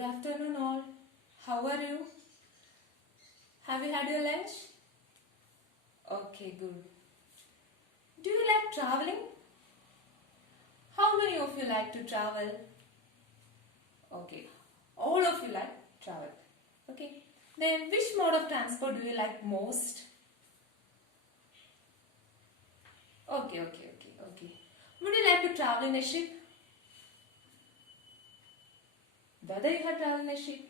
Good afternoon all. How are you? Have you had your lunch? Okay, good. Do you like traveling? How many of you like to travel? Okay, all of you like travel. Okay, then which mode of transport do you like most? Okay. Would you like to travel in a ship? Whether you have traveled in a ship?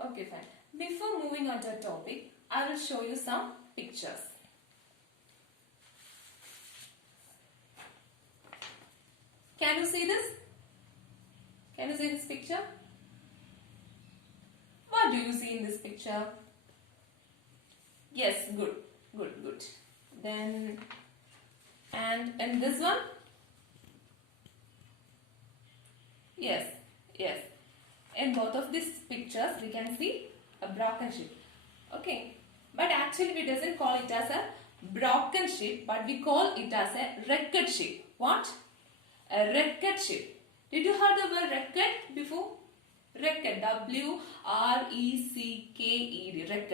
Okay, fine. Before moving on to a topic, I will show you some pictures. Can you see this? Can you see this picture? What do you see in this picture? Yes, good. Then, and in this one? Yes. In both of these pictures, we can see a broken ship. Okay. But actually, we doesn't call it as a broken ship, but we call it as a wrecked ship. What? A wrecked ship. Did you heard the word wrecked before? Wrecked. W-R-E-C-K-E-D. Wrecked.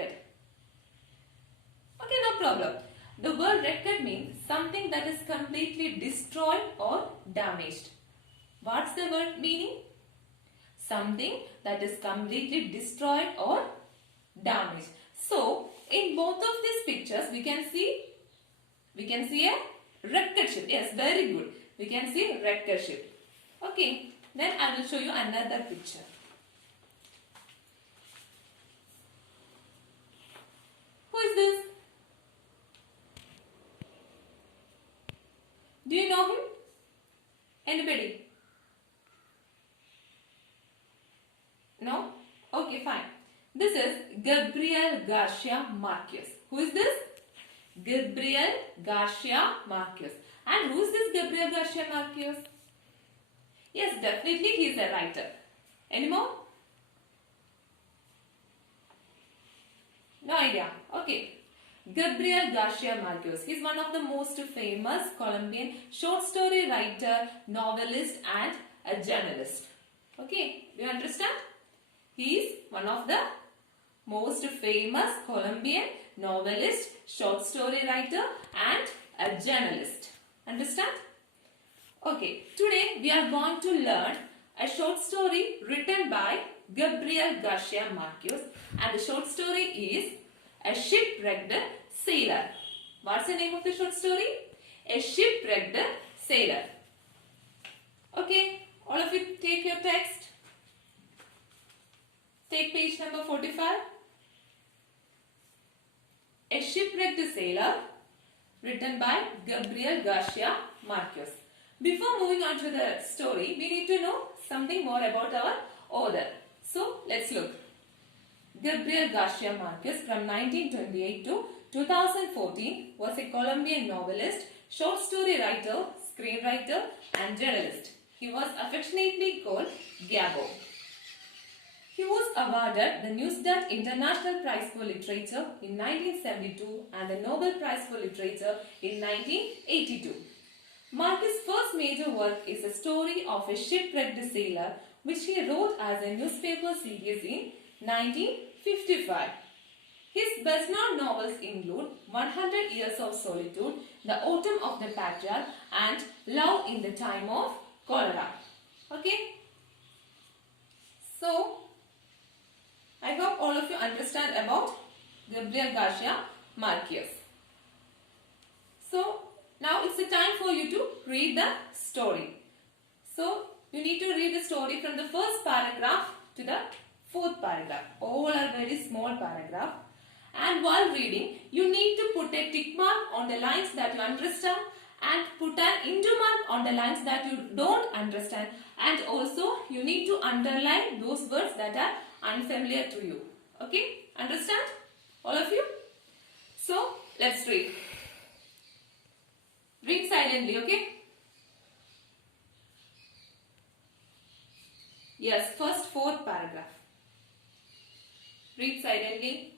Okay, no problem. The word wrecked means something that is completely destroyed or damaged. What's the word meaning? Something that is completely destroyed or damaged. So, in both of these pictures, we can see a wrecked ship. Yes, very good. We can see a wrecked ship. Okay, then I will show you another picture. Who is this? Do you know him? Anybody? No? Okay, fine. This is Gabriel Garcia Marquez. Who is this? Gabriel Garcia Marquez. And who is this Gabriel Garcia Marquez? Yes, definitely he is a writer. Any more? No idea. Okay. Gabriel Garcia Marquez. He is one of the most famous Colombian short story writer, novelist and a journalist. Okay, do you understand? He is one of the most famous Colombian novelist, short story writer and a journalist. Understand? Okay, today we are going to learn a short story written by Gabriel Garcia Marquez, and the short story is A Shipwrecked Sailor. What's the name of the short story? A Shipwrecked Sailor. Okay, all of you take your text. Take page number 45. A Shipwrecked Sailor, written by Gabriel Garcia Marquez. Before moving on to the story, we need to know something more about our author. So, let's look. Gabriel Garcia Marquez from 1928 to 2014 was a Colombian novelist, short story writer, screenwriter and journalist. He was affectionately called Gabo. He was awarded the Neustadt International Prize for Literature in 1972 and the Nobel Prize for Literature in 1982. Marquez's first major work is a story of a shipwrecked sailor, which he wrote as a newspaper series in 1955. His best-known novels include 100 Years of Solitude, The Autumn of the Patriarch and Love in the Time of Cholera. Okay? So, I hope all of you understand about Gabriel Garcia Marquez. So, now it's the time for you to read the story. So, you need to read the story from the first paragraph to the fourth paragraph. All are very small paragraph. And while reading, you need to put a tick mark on the lines that you understand and put an into mark on the lines that you don't understand. And also, you need to underline those words that are unfamiliar to you. Okay? Understand? All of you? So, let's read. Read silently, okay? Yes, first fourth paragraph. Read silently.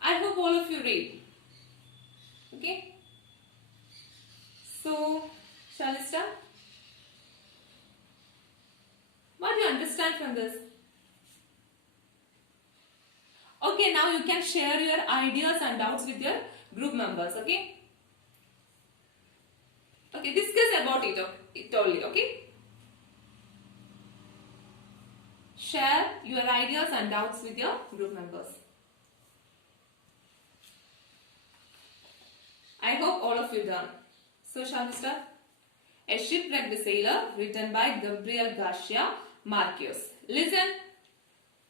I hope all of you read. Okay? So, shall we start? understand from this? Okay, now you can share your ideas and doubts with your group members. Okay. Okay, discuss about it only. Okay. Share your ideas and doubts with your group members. I hope all of you done. So shall we start? A Shipwrecked Sailor, written by Gabriel Garcia, Marquez. Listen.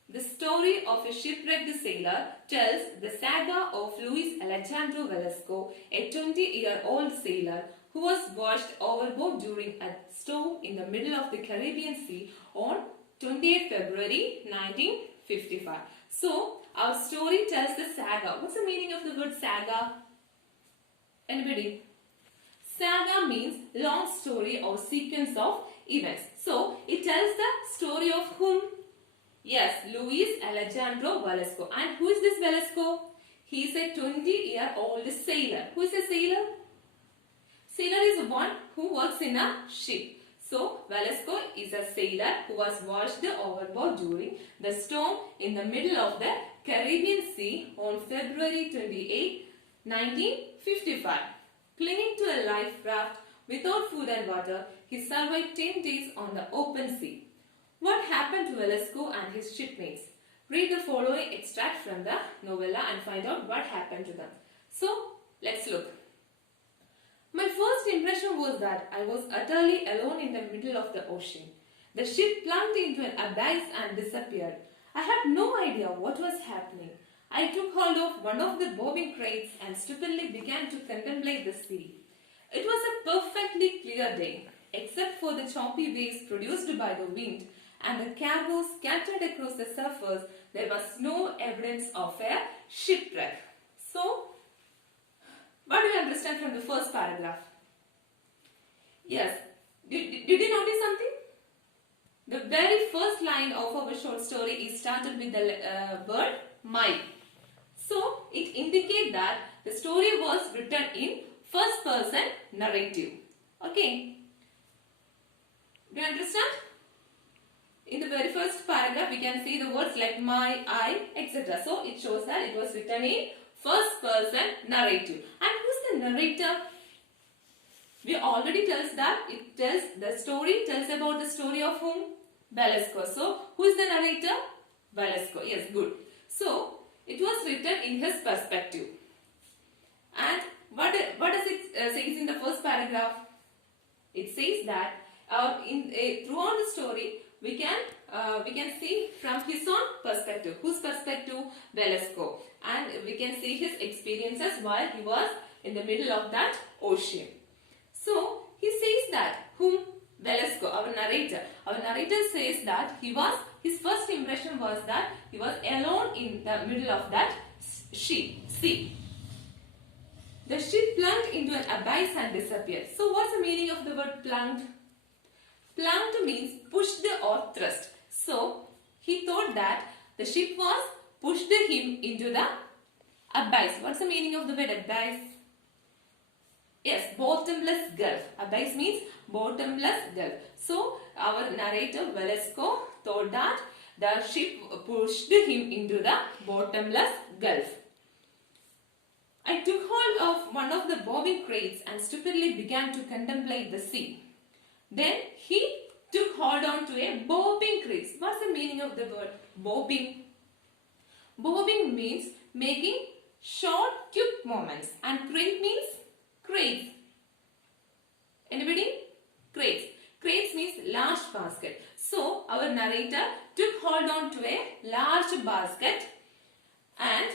The story of a shipwrecked sailor tells the saga of Luis Alejandro Velasco, a 20-year-old sailor who was washed overboard during a storm in the middle of the Caribbean Sea on 28 February 1955. So, our story tells the saga. What's the meaning of the word saga? Anybody? Saga means long story or sequence of events. So, it tells the story of whom? Yes, Luis Alejandro Velasco. And who is this Velasco? He is a 20-year-old sailor. Who is a sailor? Sailor is one who works in a ship. So, Velasco is a sailor who was washed overboard during the storm in the middle of the Caribbean Sea on February 28, 1955. Clinging to a life raft without food and water, he survived 10 days on the open sea. What happened to Velasco and his shipmates? Read the following extract from the novella and find out what happened to them. So, let's look. My first impression was that I was utterly alone in the middle of the ocean. The ship plunged into an abyss and disappeared. I had no idea what was happening. I took hold of one of the bobbing crates and stupidly began to contemplate the sea. It was a perfectly clear day, except for the choppy waves produced by the wind and the cargo scattered across the surface. There was no evidence of a shipwreck. So, what do you understand from the first paragraph? Yes, did you notice something? The very first line of our short story is started with the word my. So, it indicates that the story was written in first person narrative. Okay. Do you understand? In the very first paragraph, we can see the words like my, I, etc. So, it shows that it was written in first person narrative. And who's the narrator? We already tells that it tells the story, tells about the story of whom? Velasco. So, who is the narrator? Velasco. Yes, good. So, it was written in his perspective. And what does it says in the first paragraph? It says that throughout the story, we can see from his own perspective. Whose perspective? Velasco. And we can see his experiences while he was in the middle of that ocean. So, he says that whom? Velasco, our narrator. Our narrator says that his first impression was that he was alone in the middle of that sea. The ship plunged into an abyss and disappeared. So, what's the meaning of the word plunged? Plunged means pushed or thrust. So, he thought that the ship was pushed him into the abyss. What's the meaning of the word abyss? Yes, bottomless gulf. Abyss means bottomless gulf. So, our narrator Velasco thought that the ship pushed him into the bottomless gulf. I took hold of one of the bobbing crates and stupidly began to contemplate the sea. Then he took hold on to a bobbing crate. What's the meaning of the word bobbing? Bobbing means making short, quick movements, and crate means crates. Anybody? Crates. Crates means large basket. So, our narrator took hold on to a large basket and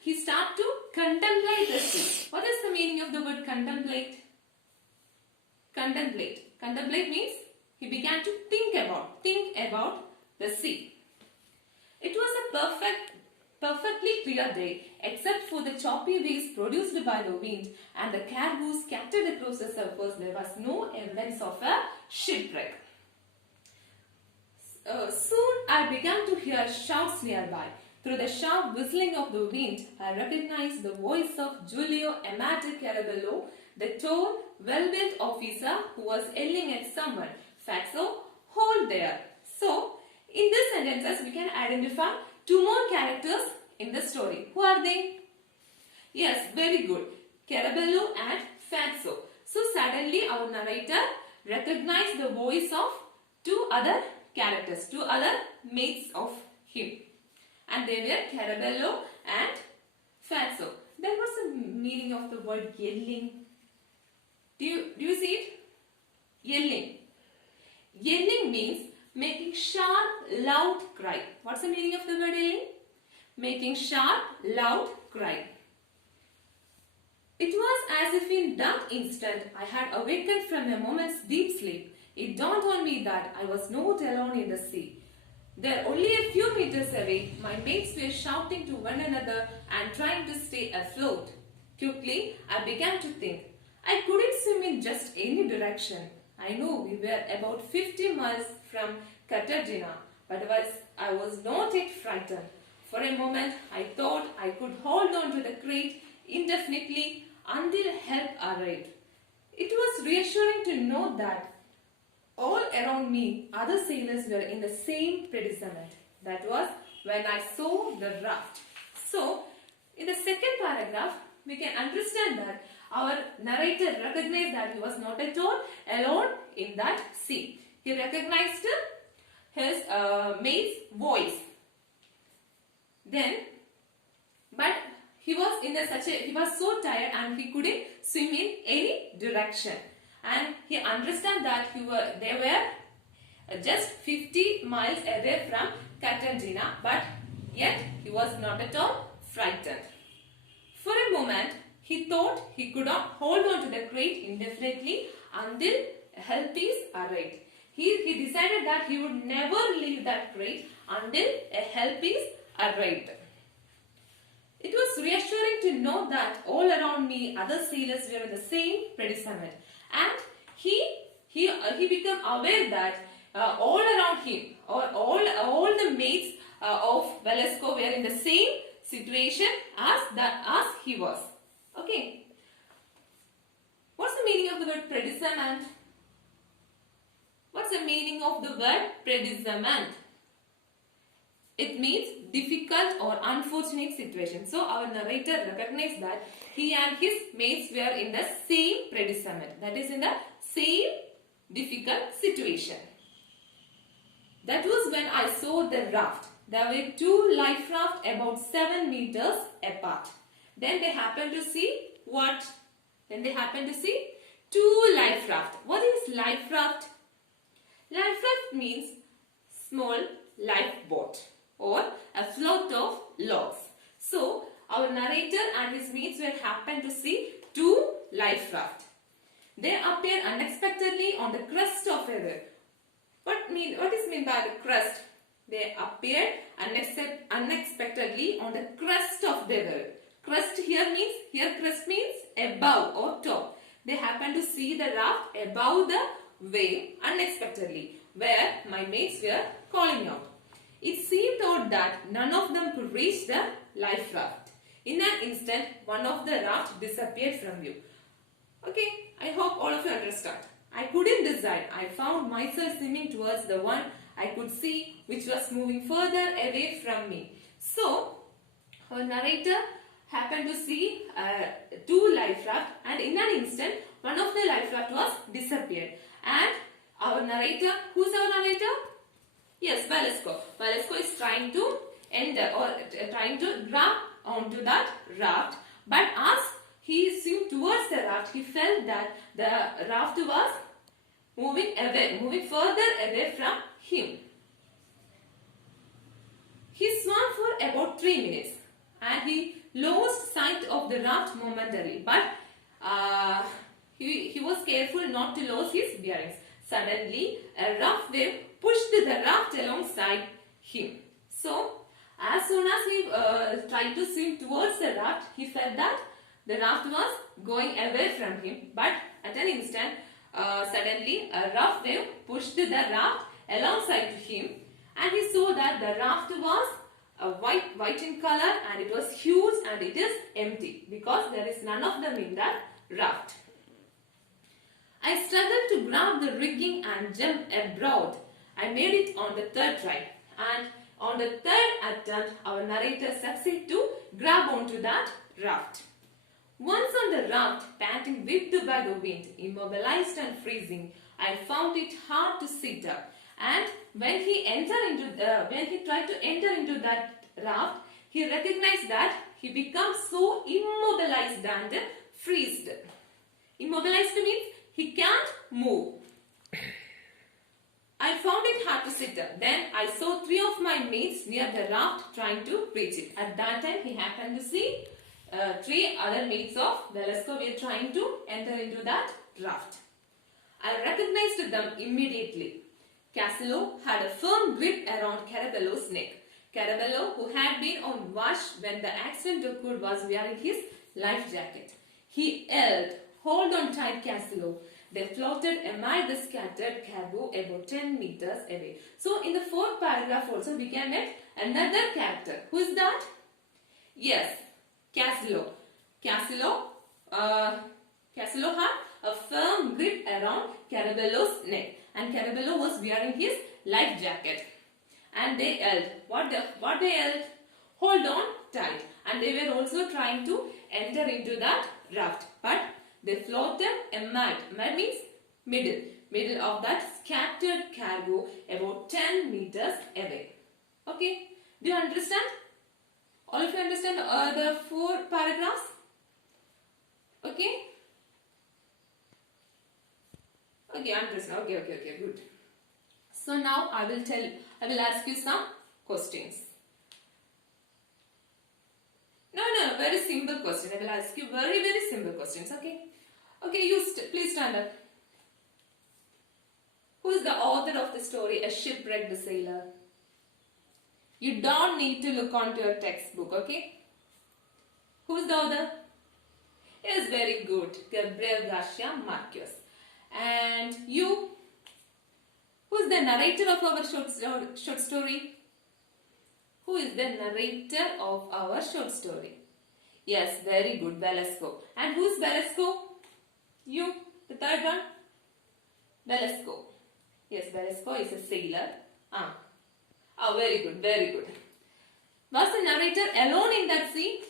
he started to contemplate the sea. What is the meaning of the word contemplate? Contemplate. Contemplate means he began to think about the sea. It was a perfectly clear day, except for the choppy waves produced by the wind and the cargo scattered across the surface. There was no evidence of a shipwreck. Soon I began to hear shouts nearby. Through the sharp whistling of the wind, I recognized the voice of Giulio Amate Carabello, the tall, well-built officer who was yelling at someone. Fatso, hold there. So, in these sentences, we can identify two more characters in the story. Who are they? Yes, very good. Carabello and Fatso. So, suddenly our narrator recognized the voice of two other characters, two other mates of him. And they were Carabello and Fatso. Then what's the meaning of the word yelling? Do you see it? Yelling. Yelling means making sharp, loud cry. What's the meaning of the word yelling? Making sharp, loud cry. It was as if in that instant I had awakened from a moment's deep sleep. It dawned on me that I was not alone in the sea. There, only a few meters away, my mates were shouting to one another and trying to stay afloat. Quickly, I began to think. I couldn't swim in just any direction. I know we were about 50 miles from Cartagena, but I was not yet frightened. For a moment, I thought I could hold on to the crate indefinitely until help arrived. It was reassuring to know that all around me, other sailors were in the same predicament. That was when I saw the raft. So, in the second paragraph, we can understand that our narrator recognized that he was not at all alone in that sea. He recognized his mate's voice. Then, but he was so tired and he couldn't swim in any direction. And he understood that they were just 50 miles away from Cartagena, but yet he was not at all frightened. For a moment, he thought he could not hold on to the crate indefinitely until help is arrived. He decided that he would never leave that crate until a help is arrived. It was reassuring to know that all around me other sailors were in the same predicament. And he became aware that all around him, or all the mates of Velasco were in the same situation as he was. Okay. What's the meaning of the word predicament? What's the meaning of the word predicament? It means difficult or unfortunate situation. So our narrator recognized that he and his mates were in the same predicament. That is, in the same difficult situation. That was when I saw the raft. There were two life rafts about 7 meters apart. Then they happened to see what? Then they happened to see two life rafts. What is life raft? Life raft means small lifeboat or a float of logs. So, our narrator and his mates were happened to see two life rafts. They appeared unexpectedly on the crest of a wave. What is meant by the crest? They appeared unexpectedly on the crest of the wave. Crest crest means above or top. They happened to see the raft above the wave unexpectedly, where my mates were calling out. It seemed odd that none of them could reach the life raft. In an instant, one of the rafts disappeared from view. Okay, I hope all of you understand. I couldn't decide. I found myself swimming towards the one I could see, which was moving further away from me. So, our narrator happened to see two life rafts, and in an instant, one of the life raft was disappeared. And our narrator, who's our narrator? Yes, Velasco. Velasco is trying to enter or trying to grab onto that raft, but as he swam towards the raft, he felt that the raft was moving further away from him. He swam for about 3 minutes and he lost sight of the raft momentarily, but he was careful not to lose his bearings. Suddenly, a rough wave pushed the raft alongside him. So, as soon as he tried to swim towards the raft, he felt that the raft was going away from him. But at an instant, suddenly a rough wave pushed the raft alongside him, and he saw that the raft was white in color, and it was huge and it is empty because there is none of them in that raft. I struggled to grab the rigging and jump abroad. I made it on the third try. And on the third attempt, our narrator succeeded to grab onto that raft. Once on the raft, panting, whipped by the wind, immobilized and freezing, I found it hard to sit up. And when he tried to enter into that raft, he recognized that he becomes so immobilized and freezed. Immobilized means he can't move. I found it hard to sit up. Then I saw three of my mates near the raft trying to reach it. At that time, he happened to see three other mates of Velasco were trying to enter into that raft. I recognized them immediately. Casillo had a firm grip around Carabello's neck. Carabello, who had been on watch when the accident occurred, was wearing his life jacket. He yelled, "Hold on tight, Casillo." They floated amid the scattered cargo about 10 meters away. So in the fourth paragraph also we can get another character. Who is that? Yes, Casillo. Casillo had a firm grip around Carabello's neck, and Carabello was wearing his life jacket. And they yelled. What they yelled? Hold on tight. And they were also trying to enter into that raft. But they floated amid. Amid means middle of that scattered cargo about 10 meters away. Okay. Do you understand? All of you understand the four paragraphs? Okay. Okay, understand. Okay, good. So now I will ask you some questions. No, very simple question. I will ask you very simple questions, okay? Okay, please stand up. Who is the author of the story, A Shipwrecked Sailor? You don't need to look onto your textbook, okay? Who is the author? Yes, very good. Gabriel Garcia Marquez. And you? Who is the narrator of our short story? Who is the narrator of our short story? Yes, very good, Velasco. And who is Velasco? You, the third one? Velasco. Yes, Velasco is a sailor. Oh, very good. Was the narrator alone in that sea?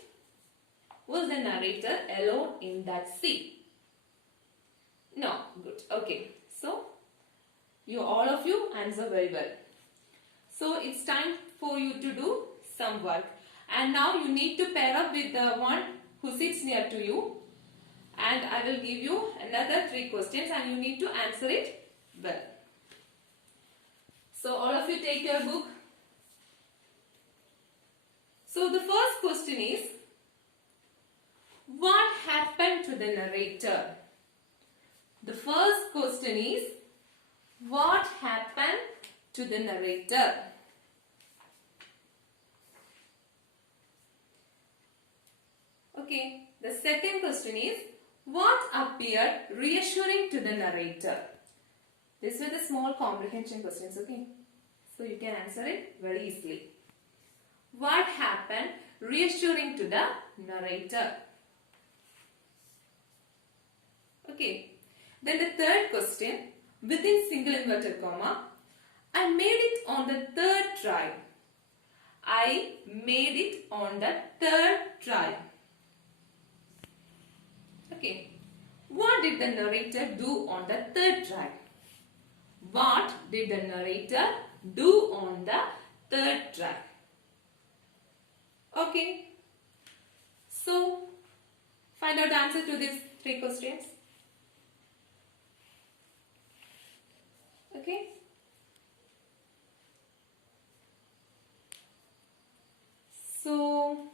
Was the narrator alone in that sea? No, good. Okay, so all of you answer very well. So it's time for you to do some work. And now you need to pair up with the one who sits near to you. And I will give you another 3 questions and you need to answer it well. So all of you take your book. So the first question is, what happened to the narrator? The first question is, what happened to the narrator? Okay, the second question is, what appeared reassuring to the narrator? These were the small comprehension questions, okay? So you can answer it very easily. What happened reassuring to the narrator? Okay, then the third question, within single inverted comma, I made it on the third try. I made it on the third try. Okay, what did the narrator do on the third try? What did the narrator do on the third try? Okay, so find out the answer to these 3 questions. Okay. So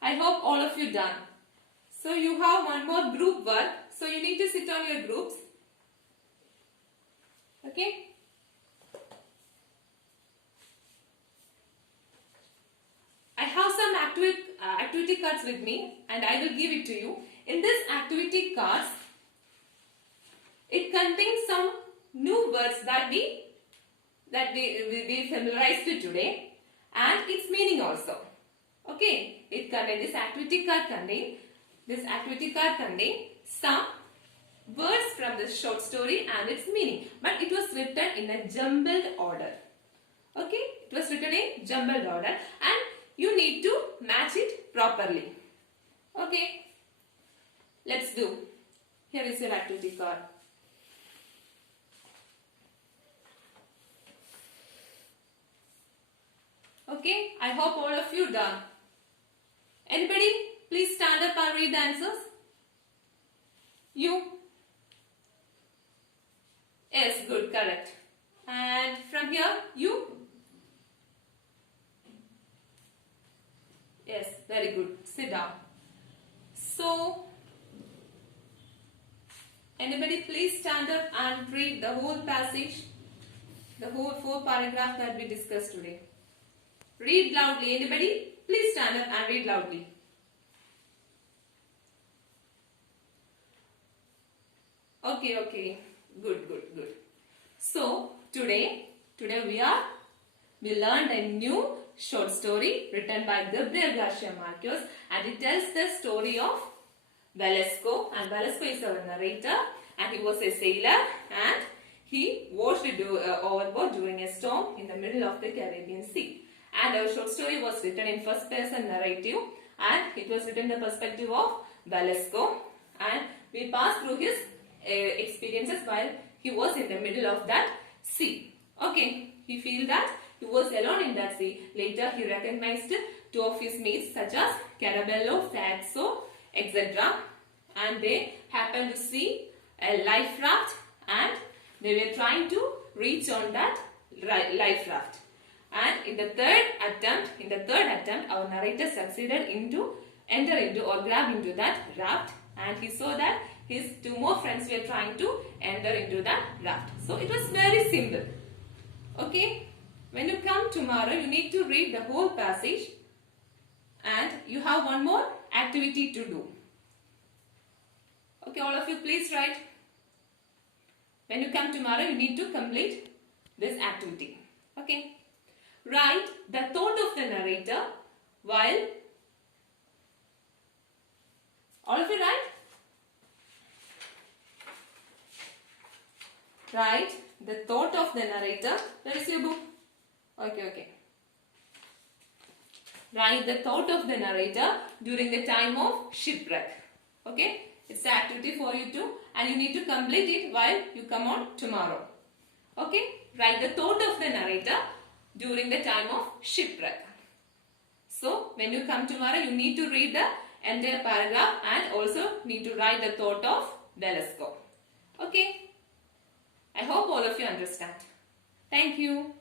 I hope all of you done. So you have one more group work. So you need to sit on your groups. Okay. I have some activity cards with me and I will give it to you. In this activity cards, it contains some new words that we familiarized today and its meaning also. Okay, this activity card contains some words from this short story and its meaning. But it was written in a jumbled order. Okay, it was written in jumbled order and you need to match it properly. Okay, let's do. Here is your activity card. Okay, I hope all of you done. Anybody, please stand up and read the answers. You? Yes, good, correct. And from here, you? Yes, very good. Sit down. So, anybody please stand up and read the whole passage, the whole 4 paragraphs that we discussed today. Read loudly. Anybody? Please stand up and read loudly. Okay. Good. So, today we learned a new short story written by Gabriel Garcia Marquez, and it tells the story of Velasco, and Velasco is our narrator, and he was a sailor and he washed overboard during a storm in the middle of the Caribbean Sea. And our short story was written in first person narrative, and it was written in the perspective of Velasco, and we passed through his experiences while he was in the middle of that sea. Okay, he felt that he was alone in that sea. Later he recognized 2 of his mates such as Carabello, Fatso, etc. And they happened to see a life raft and they were trying to reach on that life raft. And in the third attempt, our narrator succeeded enter into or grab into that raft, and he saw that his 2 more friends were trying to enter into that raft. So it was very simple. Okay, when you come tomorrow, you need to read the whole passage, and you have one more activity to do. Okay, all of you please write. When you come tomorrow, you need to complete this activity. Okay. Write the thought of the narrator while. All of you write? Write the thought of the narrator. Where is your book? Okay. Write the thought of the narrator during the time of shipwreck. Okay? It's an activity for you too, and you need to complete it while you come on tomorrow. Okay? Write the thought of the narrator during the time of shipwreck. So, when you come tomorrow, you need to read the entire paragraph and also need to write the thought of Velasco. Okay? I hope all of you understand. Thank you.